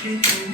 Thank you.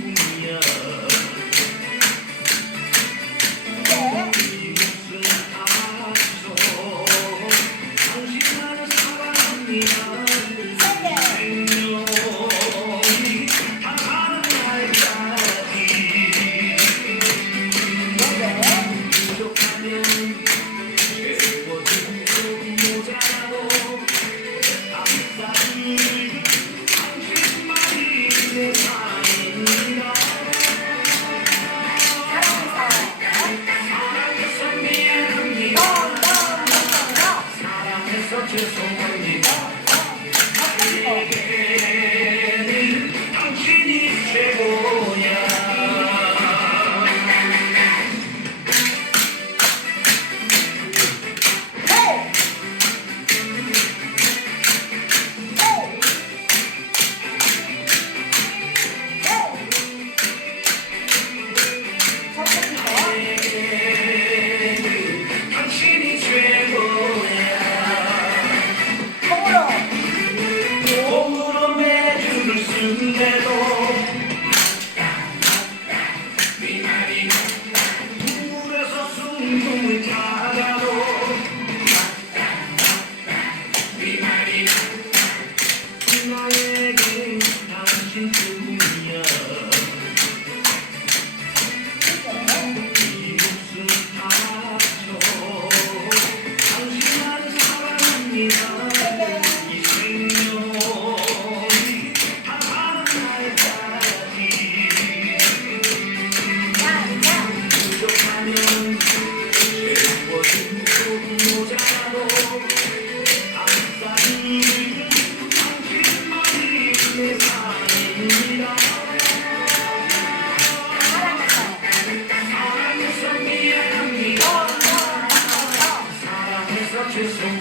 Son righteous